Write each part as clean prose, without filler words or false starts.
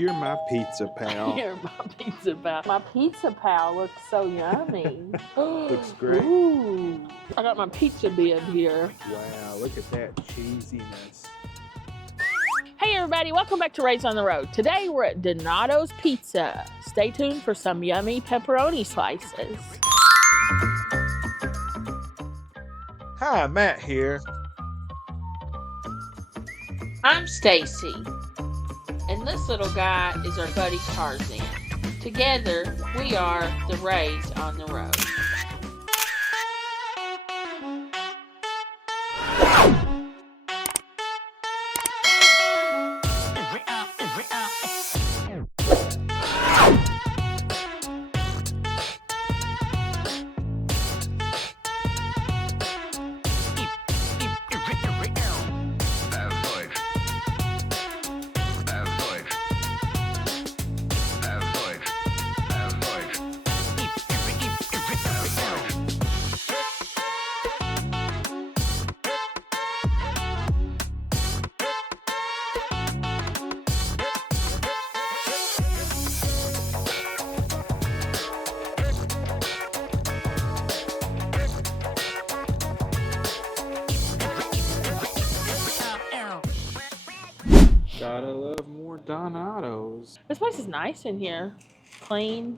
You're my pizza pal. You're my pizza pal. My pizza pal looks so yummy. Looks great. Ooh. I got my pizza bib here. Wow, look at that cheesiness. Hey everybody, welcome back to Raised on the Road. Today we're at Donato's Pizza. Stay tuned for some yummy pepperoni slices. Hi, Matt here. I'm Stacy, and this little guy is our buddy Tarzan. Together, we are the Raised on the Road. Gotta love more Donato's. This place is nice in here. Clean.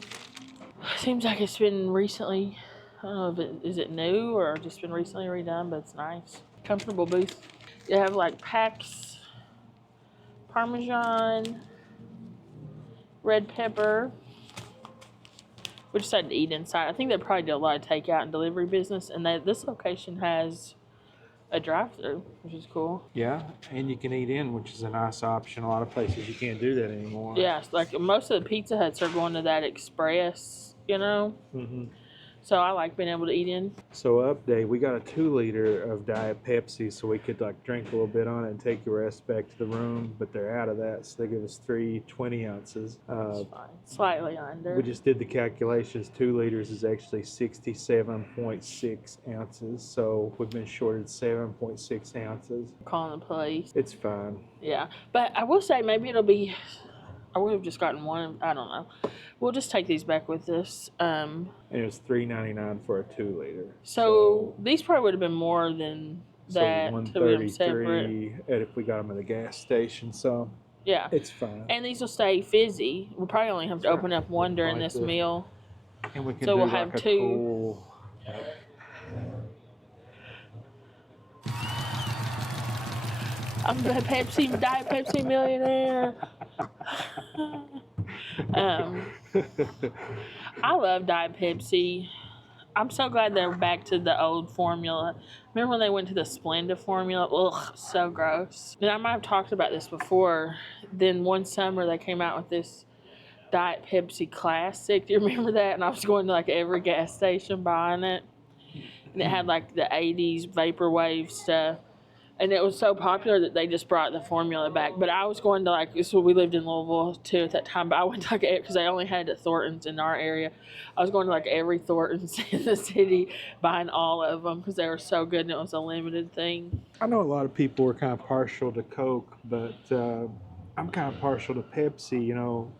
Seems like it's been recently, I don't know if is it new or just been recently redone, but it's nice. Comfortable booth. You have like Pax, Parmesan, red pepper. We decided to eat inside. I think they probably do a lot of takeout and delivery business, and this location has a drive-through, which is cool. Yeah, and you can eat in, which is a nice option. A lot of places you can't do that anymore. Yeah, like most of the Pizza Huts are going to that express, you know? Mm-hmm. So I like being able to eat in. So update, we got a 2-liter of Diet Pepsi, so we could like drink a little bit on it and take the rest back to the room. But they're out of that, so they give us 3 20 ounces. It's fine. Slightly under. We just did the calculations. 2 liters is actually 67.6 ounces, so we've been shorted 7.6 ounces. Calling the police. It's fine. Yeah, but I will say maybe it'll be. I would have just gotten one. I don't know. We'll just take these back with us. And it was $3.99 for a 2-liter. So these probably would have been more than that so to be them separate. $133 if we got them at a gas station. So yeah, it's fine. And these will stay fizzy. We'll probably only have to open up one during this meal. And we can so do we'll like have a 2. Cool, I'm a Diet Pepsi millionaire. I love Diet Pepsi. I'm so glad they're back to the old formula. Remember when they went to the Splenda formula? Ugh, so gross. And I might have talked about this before. Then one summer they came out with this Diet Pepsi Classic. Do you remember that? And I was going to like every gas station buying it. And it had like the 80s vaporwave stuff. And it was so popular that they just brought the formula back. But I was going to like, so we lived in Louisville too at that time, but I went to like, because they only had the Thorntons in our area. I was going to like every Thorntons in the city, buying all of them because they were so good and it was a limited thing. I know a lot of people are kind of partial to Coke, but I'm kind of partial to Pepsi. You know,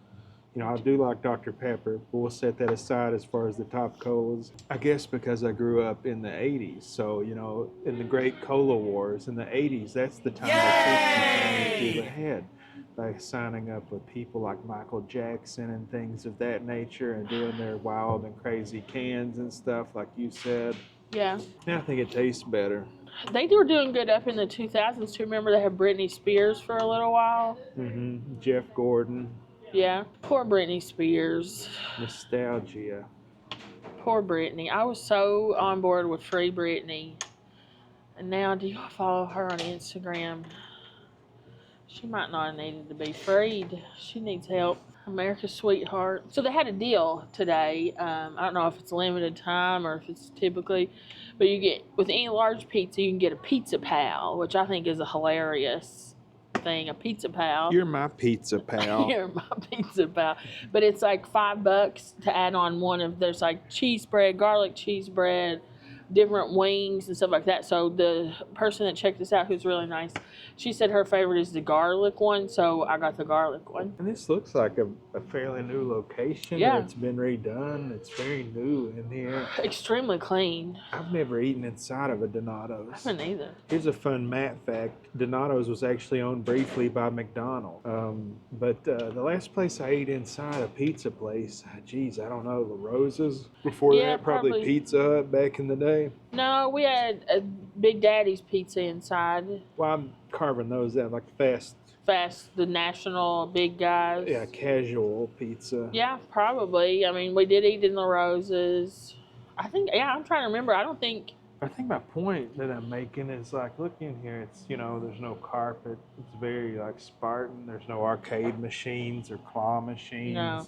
I do like Dr. Pepper, but we'll set that aside as far as the top colas. I guess because I grew up in the 80s. So, in the great cola wars in the 80s, that's the time that Pepsi came to the head by signing up with people like Michael Jackson and things of that nature and doing their wild and crazy cans and stuff, like you said. Yeah. And I think it tastes better. They were doing good up in the 2000s too. Remember they had Britney Spears for a little while? Mm-hmm. Jeff Gordon. Yeah, poor Britney Spears. Nostalgia. Poor Britney. I was so on board with Free Britney. And now, do you follow her on Instagram? She might not have needed to be freed. She needs help. America's sweetheart. So they had a deal today. I don't know if it's limited time or if it's typically, but you get, with any large pizza, you can get a Pizza Pal, which I think is a hilarious thing, a Pizza Pal. You're my pizza pal. You're my pizza pal. But it's like $5 to add on one of, there's like cheese bread, garlic cheese bread, different wings and stuff like that. So the person that checked us out, who's really nice, she said her favorite is the garlic one, so I got the garlic one. And this looks like a fairly new location. Yeah. It's been redone. It's very new in here. Extremely clean. I've never eaten inside of a I Donato's. haven't either. Here's a fun math fact. Donato's was actually owned briefly by McDonald's. But the last place I ate inside a pizza place, geez, I don't know, La Rosa's? Before Yeah, that, probably Pizza Hut back in the day. No, we had a Big Daddy's pizza inside. Well, I'm carving those out like Fast, the national big guys. yeah, casual pizza. Yeah, probably. I mean, we did eat in La Rosa's. I think, yeah, I'm trying to remember. I think my point that I'm making is like, look in here. It's, there's no carpet. It's very like Spartan. There's no arcade machines or claw machines. No.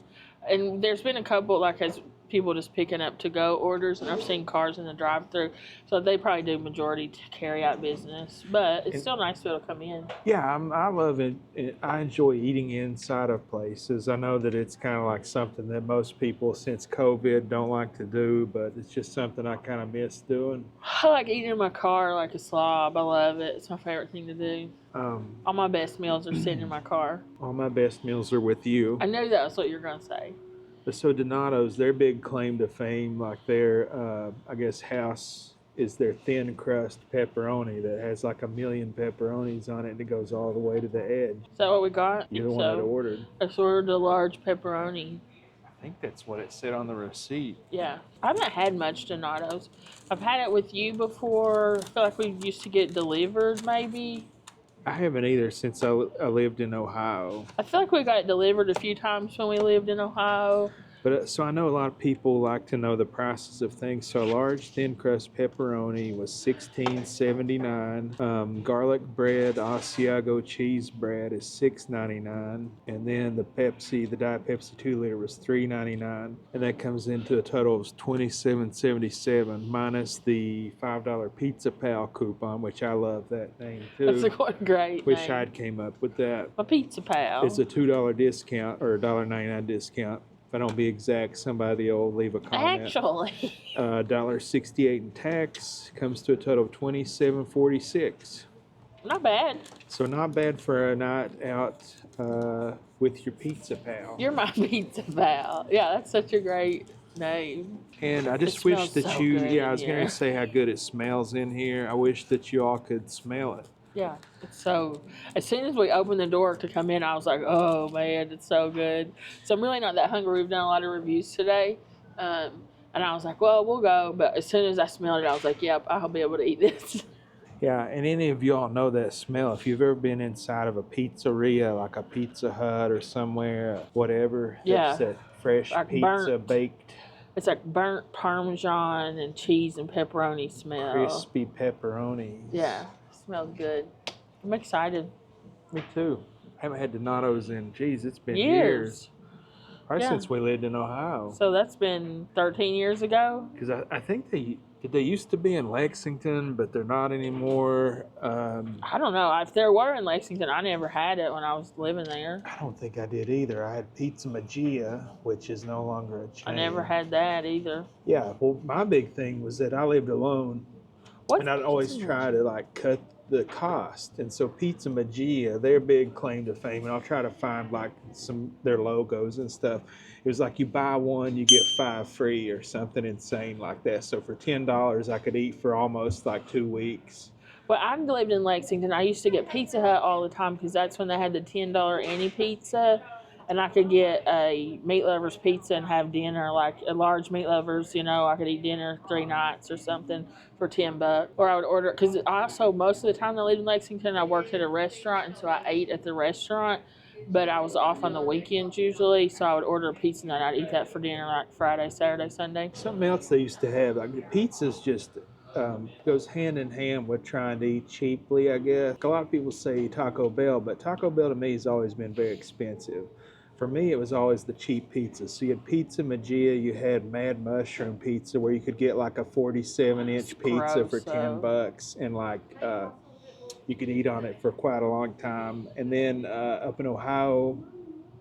And there's been a couple, like, as people just picking up to-go orders, and I've seen cars in the drive-thru, so they probably do majority carry-out business. But it's still nice to be able to come in. Yeah, I love it. I enjoy eating inside of places. I know that it's kind of like something that most people since COVID don't like to do, but it's just something I kind of miss doing. I like eating in my car like a slob. I love it. It's my favorite thing to do. All my best meals are sitting in my car. All my best meals are with you. I knew that was what you were going to say. So Donato's, their big claim to fame, like their, I guess, house is their thin crust pepperoni that has like 1 million pepperonis on it and it goes all the way to the edge. Is that what we got? You're the one that ordered. I ordered a large pepperoni. I think that's what it said on the receipt. Yeah. I haven't had much Donato's. I've had it with you before. I feel like we used to get delivered maybe. I haven't either since I lived in Ohio. I feel like we got it delivered a few times when we lived in Ohio. But so I know a lot of people like to know the prices of things. So a large thin crust pepperoni was $16.79. Garlic bread, Asiago cheese bread is $6.99, and then the Diet Pepsi 2 liter was $3.99, and that comes into a total of $27.77 minus the $5 Pizza Pal coupon, which I love that name too. That's a great Wish name. I'd came up with that. A Pizza Pal. It's a $2 discount or $1.99 discount. If I don't be exact, somebody will leave a comment. Actually. $1.68 in tax comes to a total of $27.46. Not bad. So not bad for a night out with your Pizza Pal. You're my Pizza Pal. Yeah, that's such a great name. And I just It wish smells that so you, good yeah, I in was going here. to say how good it smells in here. I wish that you all could smell it. Yeah, it's so, as soon as we opened the door to come in, I was like, oh man, it's so good. So I'm really not that hungry. We've done a lot of reviews today. And I was like, well, we'll go. But as soon as I smelled it, I was like, yep, I'll be able to eat this. Yeah, and any of y'all know that smell. If you've ever been inside of a pizzeria, like a Pizza Hut or somewhere, whatever, Yeah. that's that fresh Like pizza burnt. baked, It's like burnt Parmesan and cheese and pepperoni smell. crispy pepperonis. Yeah, smells good. I'm excited. Me too. Haven't had Donato's in, geez, it's been Years. Probably Yeah. since we lived in Ohio. So that's been 13 years ago. Because I think they used to be in Lexington, but they're not anymore. I don't know. If there were in Lexington, I never had it when I was living there. I don't think I did either. I had Pizza Magia, which is no longer a chain. I never had that either. Yeah, well, my big thing was that I lived alone, What's and I'd always Pizza try to like cut the cost. And so Pizza Magia, their big claim to fame, and I'll try to find like their logos and stuff. It was like you buy one, you get 5 free or something insane like that. So for $10, I could eat for almost like 2 weeks. Well, I lived in Lexington. I used to get Pizza Hut all the time because that's when they had the $10 any pizza. And I could get a meat lovers pizza and have dinner, like a large meat lovers, I could eat dinner 3 nights or something for $10. Or I would order, because also most of the time I lived in Lexington, I worked at a restaurant, and so I ate at the restaurant. But I was off on the weekends usually, so I would order a pizza and then I'd eat that for dinner like Friday, Saturday, Sunday. Something else they used to have, like pizza's just goes hand in hand with trying to eat cheaply, I guess. A lot of people say Taco Bell, but Taco Bell to me has always been very expensive. For me, it was always the cheap pizza. So you had Pizza Magia, you had Mad Mushroom Pizza, where you could get like a 47-inch pizza for $10, and like you could eat on it for quite a long time. And then up in Ohio,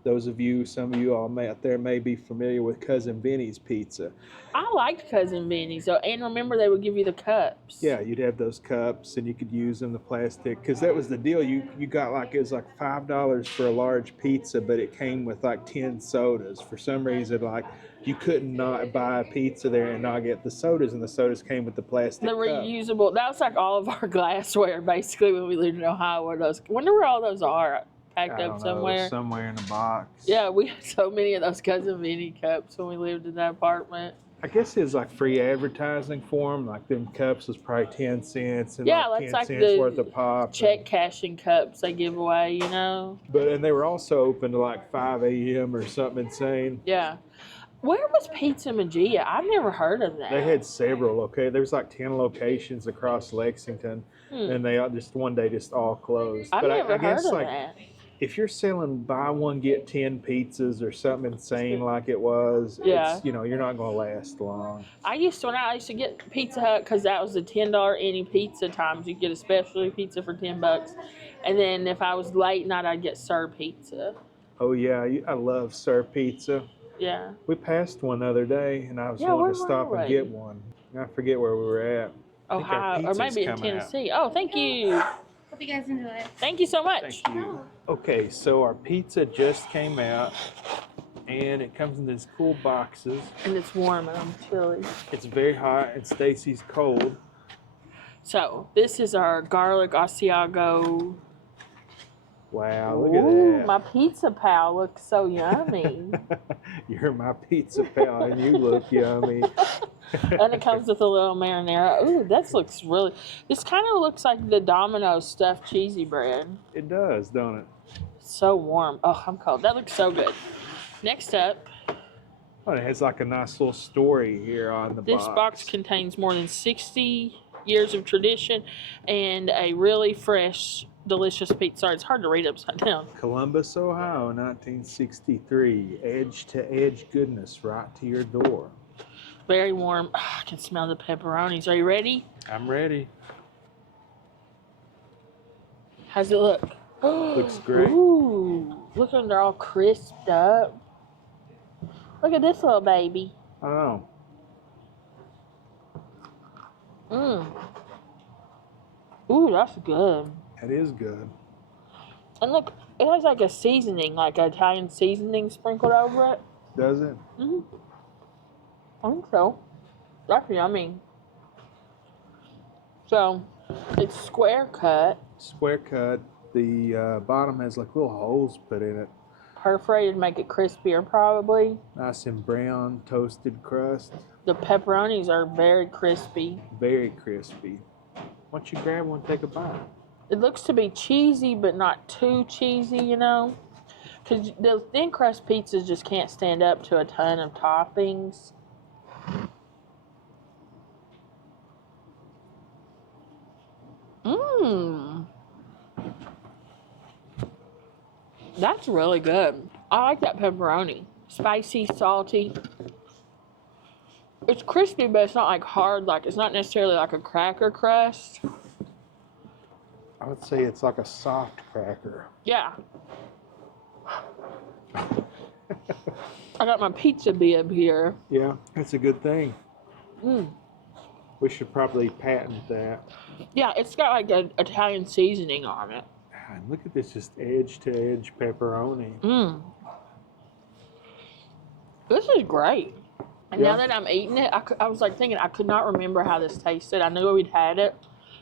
Some of you all out there may be familiar with Cousin Vinny's pizza. I liked Cousin Vinny's, though, and remember they would give you the cups. Yeah, you'd have those cups, and you could use them, the plastic, because that was the deal. You got like, it was like $5 for a large pizza, but it came with like 10 sodas. For some reason, like you couldn't not buy a pizza there and not get the sodas, and the sodas came with the plastic. The cup. reusable. That was like all of our glassware, basically, when we lived in Ohio. Where those? Wonder where all those are. Packed I up don't know, somewhere. somewhere in a box. Yeah, we had so many of those Cousin Vinny cups when we lived in that apartment. I guess it was like free advertising for them. Like them cups was probably 10 cents and Yeah, like that's 10 like cents the worth of pop. check cashing cups they give away, you know? And they were also open to like 5 a.m. or something insane. Yeah. Where was Pizza Magia? I've never heard of that. They had several. Okay, there was like 10 locations across Lexington, and they all just one day just all closed. I've never heard of like that. if you're selling buy one get 10 pizzas or something insane like it was, Yeah. it's, you're not going to last long. When I used to get Pizza Hut, because that was the $10 any pizza times. You get a specialty pizza for $10, and then if I was late night, I'd get Sir Pizza. Oh yeah, I love Sir Pizza. Yeah. We passed one the other day, and I was Yeah, wanting to where stop were and we? get one. I forget where we were at. I think our Ohio, or maybe in pizza's coming out. Tennessee. Oh, thank you. Hope you guys enjoy it. Thank you so much. Thank you. Okay, so our pizza just came out, and it comes in these cool boxes. And it's warm and I'm chilly. It's very hot, and Stacy's cold. So, this is our garlic Asiago. Wow, look Ooh, at my pizza pal looks so yummy. that. You're my pizza pal, and you look yummy. And it comes with a little marinara. Ooh, this kind of looks like the Domino's stuffed cheesy bread. It does, don't it? So warm. Oh, I'm cold. That looks so good. Next up, Oh, it has like a nice little story here on the this box contains more than 60 years of tradition and a really fresh, delicious pizza. Sorry, it's hard to read upside down. Columbus, Ohio, 1963. Edge to edge goodness right to your door. Very warm. Oh, I can smell the pepperonis. Are you ready? I'm ready. How's it look? Looks great. Ooh, look at them. They're all crisped up. Look at this little baby. Oh, Mmm. Ooh, that's good. that is good. And look, it has like a seasoning, like Italian seasoning sprinkled over it. Does it? Mm-hmm. I think so. That's yummy. So, it's square cut, Square cut. The bottom has like little holes put in it. perforated, make it crispier probably. Nice and brown, toasted crust. The pepperonis are very crispy. Very crispy. Why don't you grab one and take a bite? It looks to be cheesy, but not too cheesy, you know? Because the thin crust pizzas just can't stand up to a ton of toppings. Mmm. That's really good. I like that pepperoni. Spicy, salty. It's crispy, but it's not like hard. Like it's not necessarily like a cracker crust. I would say it's like a soft cracker. Yeah. I got my pizza bib here. Yeah, that's a good thing. Mm. We should probably patent that. Yeah, it's got like an Italian seasoning on it. God, look at this, just edge to edge pepperoni. Mmm. This is great. And Yeah. now that I'm eating it, I was like thinking I could not remember how this tasted. I knew we'd had it,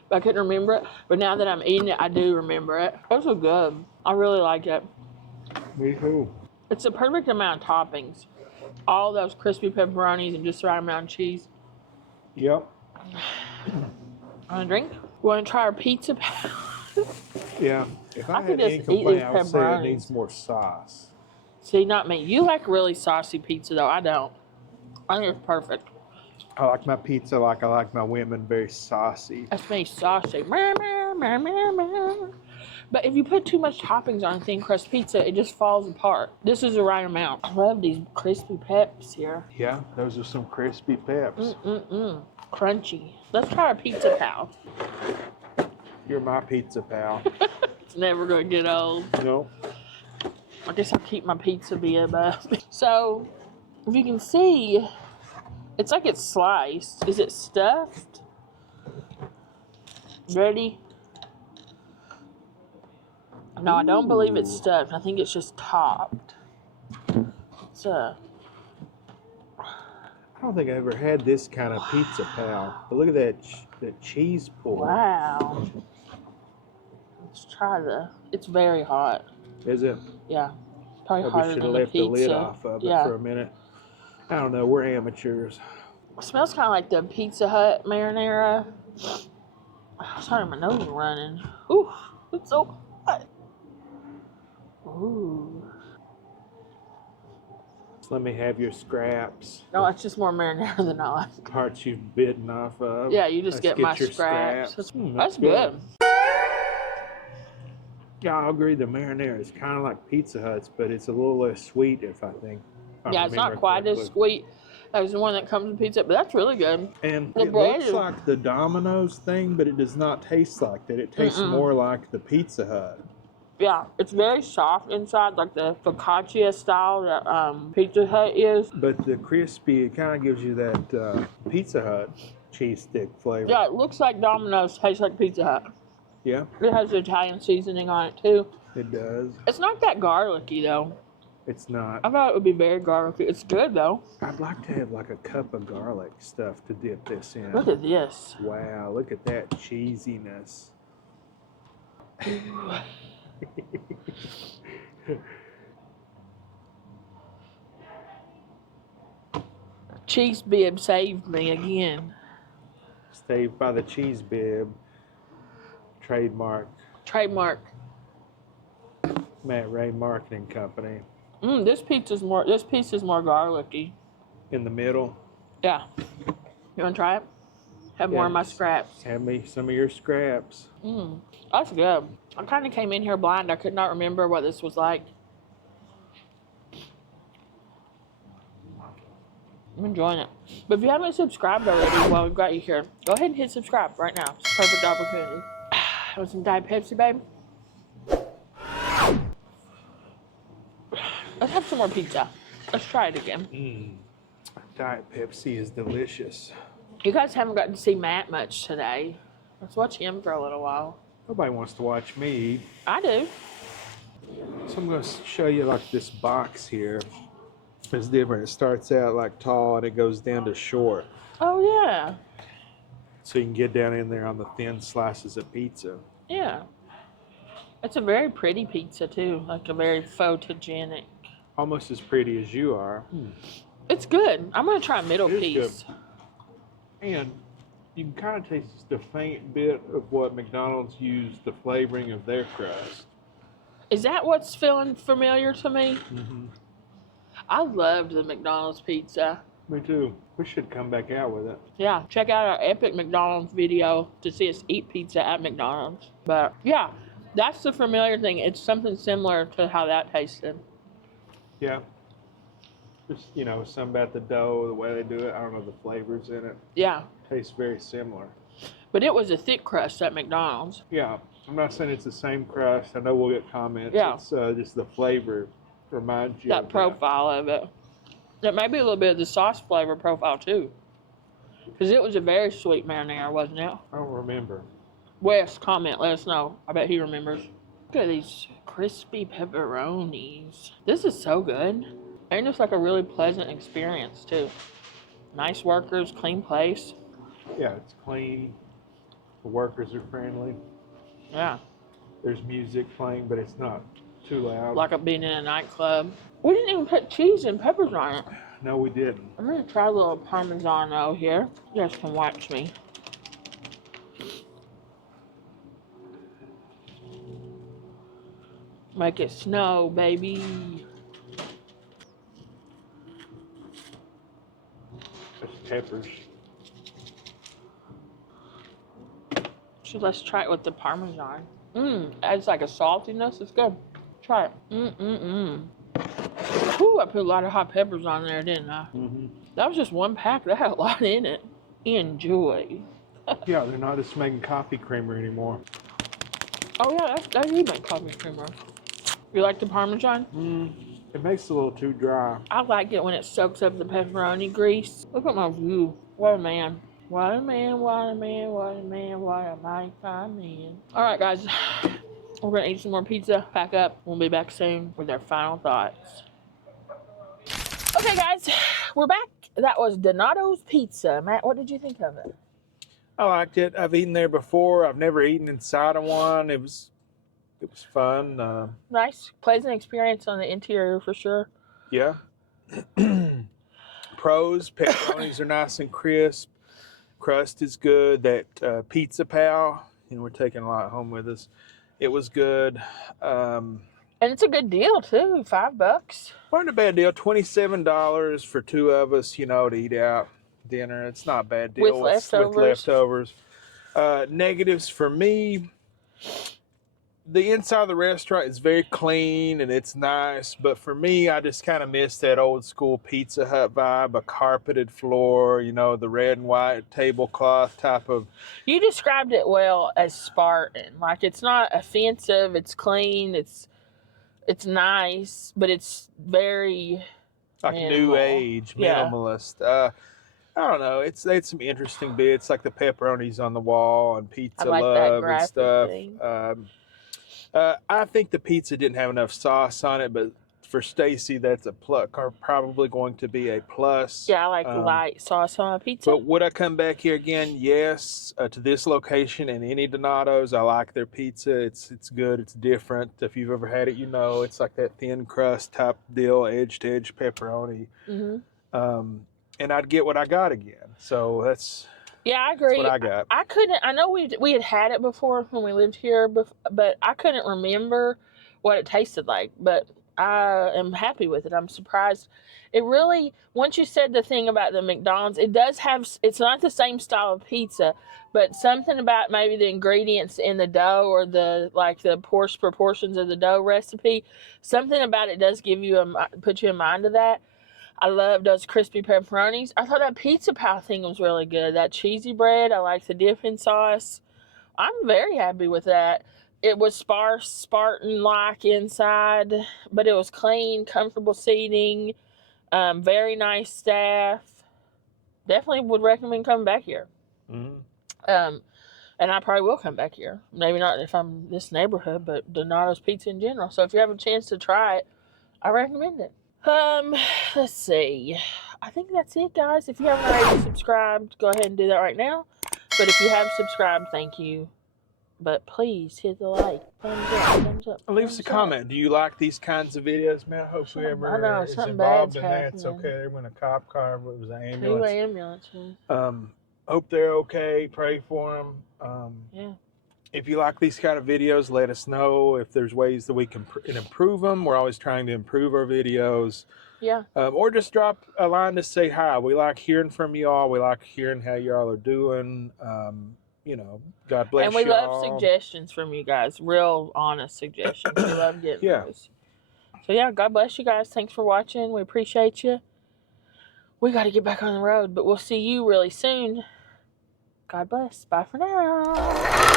but I couldn't remember it. But now that I'm eating it, I do remember it. This is good. I really like it. Me too. It's the perfect amount of toppings. All those crispy pepperonis and just the right amount of cheese. Yep. Want a drink? Want to try our pizza? Yeah. If I, I could had any just eat complaint, these I would say it pepperonis. needs more sauce. See, not me. You like really saucy pizza, though. I don't. I think it's perfect. I like my pizza like I like my women, very saucy. That's me, saucy. Meow, meow, meow, meow, meow. But if you put too much toppings on a thin crust pizza, it just falls apart. This is the right amount. I love these crispy peps here. Yeah, those are some crispy peps. Mm-mm-mm. Crunchy. Let's try our pizza pal. You're my pizza pal. It's never going to get old. No. I guess I'll keep my pizza bib up. So, if you can see, it's like it's sliced. Is it stuffed? Ready? No, I don't believe it's stuffed. I think it's just topped. It's I don't think I ever had this kind of pizza, pal. But look at that cheese pull. wow. Let's try it's very hot. Is it? Yeah. Probably We hotter should than have the left pizza. the lid off of it for a minute. I don't know. We're amateurs. It smells kind of like the Pizza Hut marinara. Sorry, my nose is running. Ooh, it's so hot. Ooh. Let me have your scraps. No, it's just more marinara than I like. Parts you've bitten off of. Yeah, you just get my your scraps. That's good. good. Yeah, I agree. The marinara is kind of like Pizza Hut's, but it's a little less sweet, if I think. Yeah, it's not quite as sweet as the one that comes with pizza, but that's really good. And the it looks like the Domino's thing, but it does not taste like that. It tastes more like the Pizza Hut. Yeah, it's very soft inside, like the focaccia style that Pizza Hut is. But the crispy, it kind of gives you that Pizza Hut cheese stick flavor. Yeah, it looks like Domino's, tastes like Pizza Hut. Yeah. It has the Italian seasoning on it too. It does. It's not that garlicky though. It's not. I thought it would be very garlicky. It's good though. I'd like to have like a cup of garlic stuff to dip this in. Look at this. Wow, look at that cheesiness. Cheese bib saved me again. Saved by the cheese bib. Trademark. Matt Ray Marketing Company. This piece is more garlicky. In the middle. Yeah. You want to try it? Have more of my scraps. Have me some of your scraps. That's good. I kind of came in here blind. I could not remember what this was like. I'm enjoying it. But if you haven't subscribed already while we've got you here, go ahead and hit subscribe right now. It's a perfect opportunity. Want some Diet Pepsi, babe? Let's have some more pizza. Let's try it again. Diet Pepsi is delicious. You guys haven't gotten to see Matt much today. Let's watch him for a little while. Nobody wants to watch me eat. I do. So I'm going to show you like this box here. It's different. It starts out like tall and it goes down to short. Oh, yeah. So you can get down in there on the thin slices of pizza. Yeah. It's a very pretty pizza, too. Like a very photogenic. Almost as pretty as you are. It's good. I'm going to try a middle piece. Good. And you can kind of taste the faint bit of what McDonald's used the flavoring of their crust. Is that what's feeling familiar to me? I loved the McDonald's pizza. Me too. We should come back out with it. Yeah, check out our epic McDonald's video to see us eat pizza at McDonald's. But yeah, that's the familiar thing. It's something similar to how that tasted. Yeah. Just, something about the dough, the way they do it. I don't know the flavors in it. Yeah. Tastes very similar. But it was a thick crust at McDonald's. Yeah. I'm not saying it's the same crust. I know we'll get comments. Yeah. It's just the flavor reminds you that of profile of it. It may be a little bit of the sauce flavor profile too. Because it was a very sweet marinara, wasn't it? I don't remember. Wes, comment, let us know. I bet he remembers. Look at these crispy pepperonis. This is so good. And it's like a really pleasant experience too. Nice workers, clean place. Yeah, it's clean. The workers are friendly. Yeah. There's music playing, but it's not too loud. Like I've been in a nightclub. We didn't even put cheese and peppers on it. No, we didn't. I'm gonna try a little Parmesan here. You guys can watch me. Make it snow, baby. That's peppers. So let's try it with the Parmesan. Adds like a saltiness. It's good. Try it. Ooh, I put a lot of hot peppers on there, didn't I? That was just one pack. That had a lot in it. Enjoy. Yeah, they're not just making coffee creamer anymore. Oh yeah, they do make coffee creamer. You like the Parmesan? It makes it a little too dry. I like it when it soaks up the pepperoni grease. Look at my view. What a man. What a man, what a man, what a man, what a mighty fine man. All right, guys. We're going to eat some more pizza, pack up. We'll be back soon with our final thoughts. Okay, guys. We're back. That was Donato's Pizza. Matt, what did you think of it? I liked it. I've eaten there before. I've never eaten inside of one. It was fun. Nice. Pleasant experience on the interior for sure. Yeah. Pros, pepperonis are nice and crisp. Crust is good. That Pizza Pal, we're taking a lot home with us. It was good. And it's a good deal too. $5. Wasn't a bad deal. $27 for two of us, to eat out dinner. It's not a bad deal. With leftovers. With leftovers. Negatives for me. The inside of the restaurant is very clean and it's nice, but for me, I just kind of miss that old school Pizza Hut vibe, a carpeted floor, the red and white tablecloth type of. You described it well as Spartan. Like, it's not offensive, it's clean, it's nice, but it's very like minimal. New age, minimalist. Yeah. I don't know. They had some interesting bits, like the pepperonis on the wall and pizza like love and stuff. thing. I think the pizza didn't have enough sauce on it, but for Stacy, that's a plus, probably going to be a plus. Yeah, I like light sauce on a pizza. But would I come back here again? Yes, to this location and any Donato's. I like their pizza. It's good. It's different. If you've ever had it, it's like that thin crust type deal, edge to edge pepperoni. Mm-hmm. And I'd get what I got again. So that's. Yeah, I agree. That's what I got. I couldn't. I know we had it before when we lived here, but I couldn't remember what it tasted like. But I am happy with it. I'm surprised. It really, once you said the thing about the McDonald's, it does have. It's not the same style of pizza, but something about maybe the ingredients in the dough or the proportions of the dough recipe. Something about it does put you in mind of that. I love those crispy pepperonis. I thought that Pizza Pal thing was really good. That cheesy bread, I like the dipping sauce. I'm very happy with that. It was sparse, Spartan-like inside, but it was clean, comfortable seating, very nice staff. Definitely would recommend coming back here. Mm-hmm. And I probably will come back here. Maybe not if I'm in this neighborhood, but Donato's Pizza in general. So if you have a chance to try it, I recommend it. Let's see. I think that's it, guys. If you haven't already subscribed, go ahead and do that right now. But if you have subscribed, thank you. But please hit the like. Thumbs up. Leave us a comment. Do you like these kinds of videos, man? I hope whoever is involved in that, it's okay. When a cop car, it was an ambulance. 2 ambulances. Hope they're okay. Pray for them. Yeah. If you like these kind of videos, let us know. If there's ways that we can improve them, we're always trying to improve our videos. Yeah. Or just drop a line to say hi. We like hearing from y'all. We like hearing how y'all are doing. God bless you. And we love suggestions from you guys. Real honest suggestions. We love getting those. So yeah, God bless you guys. Thanks for watching. We appreciate you. We got to get back on the road, but we'll see you really soon. God bless. Bye for now.